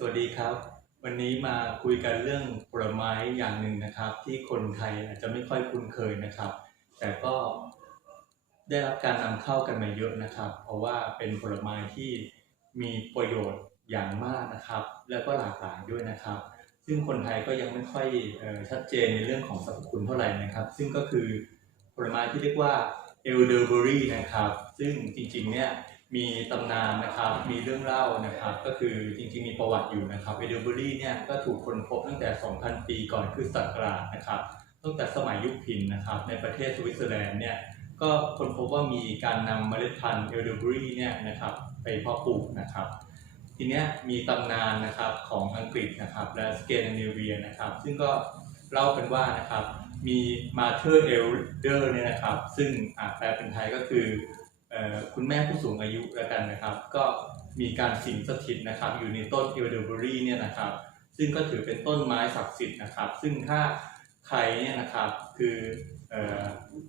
สวัสดีครับ วันนี้มาคุยกันเรื่องผลไม้อย่างหนึ่งนะครับ ที่คนไทยอาจจะไม่ค่อยคุ้นเคยนะครับ แต่ก็ได้รับการนำเข้ากันมาเยอะนะครับ เพราะว่าเป็นผลไม้ที่มีประโยชน์อย่างมากนะครับ แล้วก็หลากหลายด้วยนะครับ ซึ่งคนไทยก็ยังไม่ค่อยออชัดเจนในเรื่องของสรรพคุณเท่าไหร่นะครับ ซึ่งก็คือผลไม้ที่เรียกว่าเอลเดอร์เบอรี่นะครับ ซึ่งจริงๆเนี่ย มีตำนานนะครับ มีเรื่องเล่านะครับ ก็คือจริงๆมีประวัติอยู่นะครับเอลเดอร์เบอรี่เนี่ยก็ถูกค้นพบตั้งแต่ 2,000 ปีก่อนคริสตศักราชนะครับ ตั้งแต่สมัยยุคพินนะครับ ในประเทศสวิตเซอร์แลนด์เนี่ยก็ค้นพบว่ามีการนำเมล็ดพันธุ์เอลเดอร์เบอรี่เนี่ยนะครับไปเพาะปลูกนะครับ ทีเนี้ยมีตำนานนะครับของอังกฤษนะครับและสเกนดิเนเวียนะครับ ซึ่งก็เล่ากันว่านะครับมีมาเธอร์เอลเดอร์เนี่ยนะครับ ซึ่งแปลเป็นไทยก็คือ คุณแม่ผู้สูงอายุแล้วกันนะครับ ก็มีการสิงสถิตนะครับ อยู่ในต้นเอลเดอร์เบอรี่เนี่ยนะครับ ซึ่งก็ถือเป็นต้นไม้ศักดิ์สิทธิ์นะครับ ซึ่งถ้าใครเนี่ยนะครับคือเอ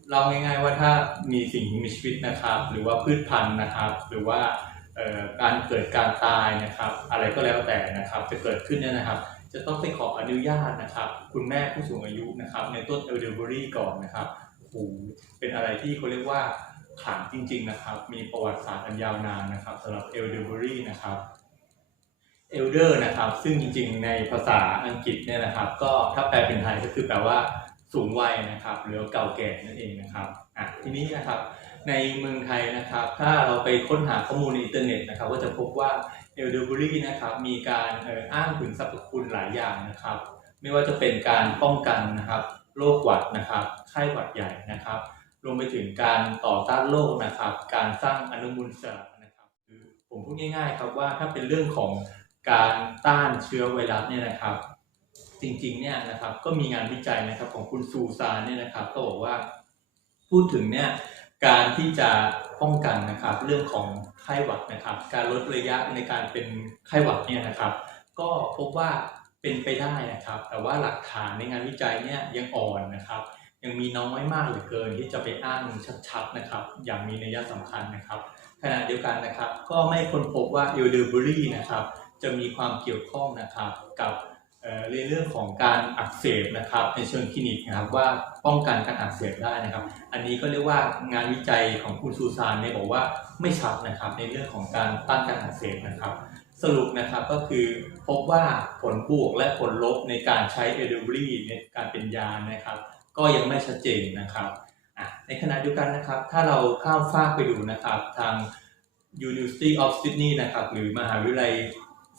เล่าง่ายๆว่าถ้ามีสิ่งมีชีวิตนะครับ หรือว่าพืชพันธุ์นะครับ หรือว่าการเกิดการตายนะครับ อะไรก็แล้วแต่นะครับจะเกิดขึ้นเนี่ยนะครับ จะต้องไปขออนุญาตนะครับ คุณแม่ผู้สูงอายุนะครับ ในต้นเอลเดอร์เบอรี่ก่อนนะครับโอ้โหเป็นอะไรที่เขาเรียกว่า ขลังจริง ๆนะครับ มีประวัติศาสตร์อันยาวนานนะครับสำหรับเอลเดอร์เบอรี่นะครับเอลเดอร์นะครับ ซึ่งจริง ๆ ในภาษาอังกฤษเนี่ยนะครับ ก็ถ้าแปลเป็นไทยก็คือแปลว่าสูงวัยนะครับ หรือเก่าแก่นั่นเองนะครับอะทีนี้นะครับในเมืองไทยนะครับ ถ้าเราไปค้นหาข้อมูลในอินเทอร์เน็ตนะครับ ก็จะพบว่าเอลเดอร์เบอรี่นะครับ มีการออ้างถึงสรรพคุณหลายอย่างนะครับ ไม่ว่าจะเป็นการป้องกันนะครับโรคหวัดนะครับ ไข้หวัดใหญ่นะครับ รวมไปถึงการต่อต้านโรคนะครับ การสร้างอนุมูลอิสระนะครับคือผมพูดง่ายๆครับว่าถ้าเป็นเรื่องของการต้านเชื้อไวรัสเนี่ยนะครับ จริงๆเนี่ยนะครับก็มีงานวิจัยนะครับของคุณซูซานเนี่ยนะครับ ก็บอกว่าพูดถึงเนี่ยการที่จะป้องกันนะครับ เรื่องของไข้หวัดนะครับ การลดระยะในการเป็นไข้หวัดเนี่ยนะครับ ก็พบว่าเป็นไปได้นะครับ แต่ว่าหลักฐานในงานวิจัยเนี่ยยังอ่อนนะครับ ยังมีน้อยมากเหลือเกินที่จะไปอ้างชัดๆนะครับ อย่างมีนัยสำคัญนะครับ ขณะเดียวกันนะครับ ก็ไม่ค้นพบว่าเอลเดอร์เบอรี่นะครับ จะมีความเกี่ยวข้องนะครับกับเอ่อในเรื่องของการอักเสบนะครับในเชิงคลินิกนะครับว่าป้องกันการอักเสบได้นะครับ อันนี้ก็เรียกว่างานวิจัยของคุณซูซานเนี่ยบอกว่าไม่ชัดนะครับในเรื่องของการต้านการอักเสบนะครับ สรุปนะครับก็คือพบว่าผลบวกและผลลบในการใช้เอเดอร์บรีในการเป็นยานะครับ ก็ยังไม่ชัดเจนนะครับในขณะเดียวกันนะครับ ถ้าเราข้ามฟากไปดูนะครับ ทาง University of Sydney นะครับ หรือมหาวิทยาลัย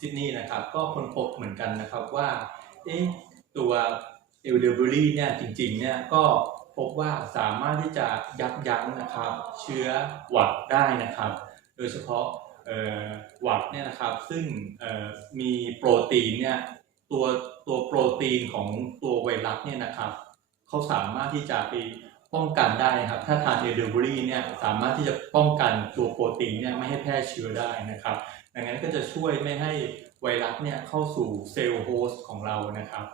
ซิดนีย์นะครับ ก็ค้นพบเหมือนกันนะครับว่าเอ๊ะตัวเอลเดอร์บรีเนี่ยจริงๆเนี่ยก็พบว่าสามารถที่จะยับยั้งนะครับ เชื้อหวัดได้นะครับ โดยเฉพาะหวัดเนี่ยนะครับซึ่งมีโปรตีนเนี่ยตัวตัวโปรตีนของตัวไวรัสเนี่ยนะครับ เขาสามารถที่จะไปป้องกันได้นะครับ ถ้าทานเอเดอร์บรีเนี่ยสามารถที่จะป้องกันตัวโปรตีนเนี่ยไม่ให้แพร่เชื้อได้นะครับ ดังนั้นก็จะช่วยไม่ให้ไวรัสเนี่ยเข้าสู่เซลล์โฮสต์ของเรานะครับ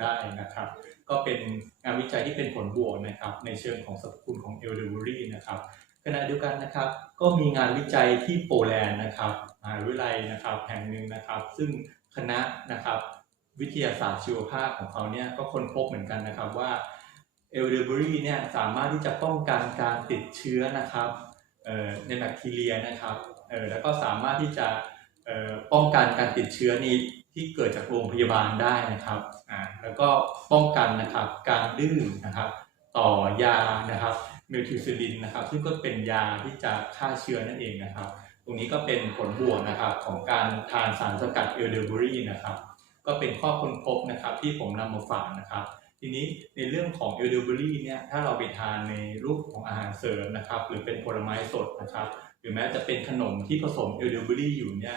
ได้นะครับ ก็เป็นงานวิจัยที่เป็นผลบวกนะครับ ในเชิงของสรรพคุณของเอลเดอร์บรีนะครับขณะเดียวกันนะครับ ก็มีงานวิจัยที่โปแลนด์นะครับมหาวิทยาลัยนะครับแห่งหนึ่งนะครับ ซึ่งคณะนะครับ วิทยาศาสตร์ชีวภาพของเขาเนี่ยก็ค้นพบเหมือนกันนะครับว่าเอลเดอร์เบอรี่เนี่ยสามารถที่จะป้องกันการติดเชื้อนะครับในแบคทีเรียนะครับแล้วก็สามารถที่จะป้องกันการติดเชื้อนี้ที่เกิดจากโรงพยาบาลได้นะครับแล้วก็ป้องกันนะครับการดื้อนะครับต่อยานะครับเมิลทิซิลินนะครับซึ่งก็เป็นยาที่จะฆ่าเชื้อนั่นเองนะครับ ตรงนี้ก็เป็นผลบวกนะครับของการทานสารสกัดเอลเดอร์เบอรี่นะครับ ก็เป็นข้อค้นพบนะครับที่ผมนำมาฝากนะครับ ทีนี้ในเรื่องของเอลเดอร์เบอรี่เนี่ยถ้าเราไปทานในรูปของอาหารเสริมนะครับ หรือเป็นผลไม้สดนะครับ หรือแม้จะเป็นขนมที่ผสมเอลเดอร์เบอรี่อยู่เนี่ย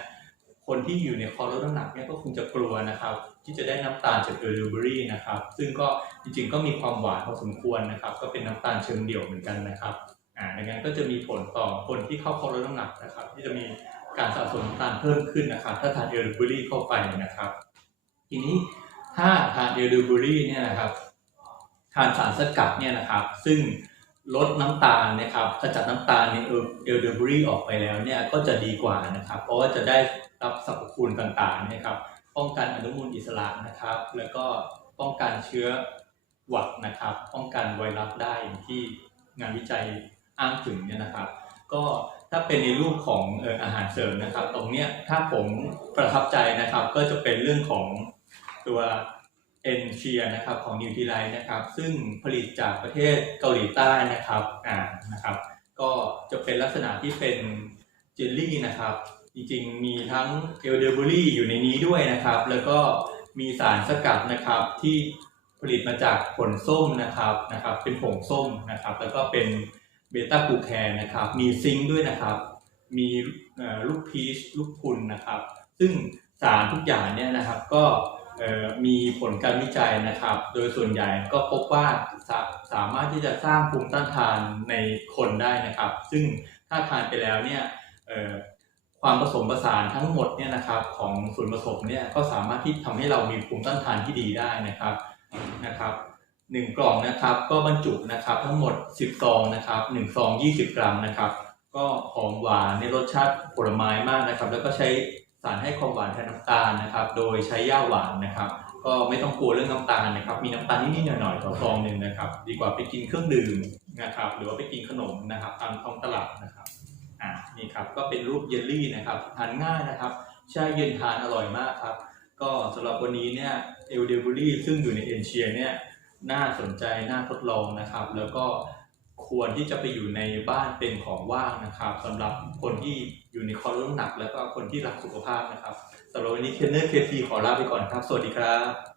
คนที่อยู่ในคอร์ลดน้ำหนักเนี่ยก็คงจะกลัวนะครับ ที่จะได้น้ำตาลจากเอลเดอร์เบอรี่นะครับ ซึ่งก็จริงๆก็มีความหวานพอสมควรนะครับ ก็เป็นน้ำตาลเชิงเดี่ยวเหมือนกันนะครับอ่าดังนั้นก็จะมีผลต่อคนที่เข้าคอร์ลดน้ำหนักนะครับ ที่จะมีการสะสมน้ำตาลเพิ่มขึ้นนะครับ ถ้าทานเอลเดอร์เบอรี่เข้าไปนะครับ ทีนี้ถ้าทานเอลเดอร์บอรี่เนี่ยนะครับทานสารสกัดเนี่ยนะครับ ซึ่งลดน้ำตาลนะครับขจัดน้ำตาลในเอลเดอร์บรี่ออกไปแล้วเนี่ยก็จะดีกว่านะครับ เพราะว่าจะได้รับสรรพคุณต่างๆนะครับ ป้องกันอนุมูลอิสระนะครับ แล้วก็ป้องกันเชื้อหวัดนะครับ ป้องกันไวรัสได้อย่างที่งานวิจัยอ้างถึงเนี่ยนะครับ ก็ถ้าเป็นในรูปของเอ่ออาหารเสริมนะครับ ตรงเนี้ยถ้าผมประทับใจนะครับ ก็จะเป็นเรื่องของ ตัวเอ็นเชียนะครับของนิวทีไลนะครับ ซึ่งผลิตจากประเทศเกาหลีใต้นะครับอ่านะครับ ก็จะเป็นลักษณะที่เป็นเจลลี่นะครับ จริงๆ มีทั้งเอลเดอร์เบอรี่อยู่ในนี้ด้วยนะครับ แล้วก็มีสารสกัดนะครับที่ผลิตมาจากผลส้มนะครับนะครับ เป็นผงส้มนะครับ แล้วก็เป็นเบต้ากูแคนนะครับ มีซิงค์ด้วยนะครับ มีลูกพีชลูกพุนนะครับ ซึ่งสารทุกอย่างเนี่ยนะครับก็ มีผลการวิจัยนะครับ โดยส่วนใหญ่ก็พบว่าสาสามารถที่จะสร้างภูมิต้านทานในคนได้นะครับ ซึ่งถ้าทานไปแล้วเนี่ยความผสมผสานทั้งหมดเนี่ยนะครับของส่วนผสมเนี่ยก็สามารถที่ทำให้เรามีภูมิต้านทานที่ดีได้นะครับนะครับหนึ่งกล่องนะครับก็บรรจุนะครับทั้งหมด 10ซองนะครับ1ซอง 20 กรัมนะครับ ก็หอมหวานในรสชาติผลไม้มากนะครับ แล้วก็ใช้ สารให้ความหวานแทนน้ำตาลนะครับ โดยใช้ย่าหวานนะครับ ก็ไม่ต้องกลัวเรื่องน้ำตาลนะครับ มีน้ำตาลนิดๆหน่อยๆต่อซองหนึ่งนะครับ ดีกว่าไปกินเครื่องดื่มนะครับ หรือว่าไปกินขนมนะครับ ตามท้องตลาดนะครับอ่านี่ครับก็เป็นรูปเยลลี่นะครับทานง่ายนะครับแช่เย็นทานอร่อยมากครับ ก็สำหรับวันนี้เนี่ยเอลเดอร์รี่ซึ่งอยู่ในเอนเชียเนี่ยน่าสนใจน่าทดลองนะครับ แล้วก็ ควรที่จะไปอยู่ในบ้านเป็นของว่างนะครับสำหรับคนที่อยู่ในคอร์ลดน้ำหนัก แล้วก็คนที่รักสุขภาพนะครับสำหรับวันนี้เทรนเนอร์เคทีขอลาไปก่อนครับ สวัสดีครับ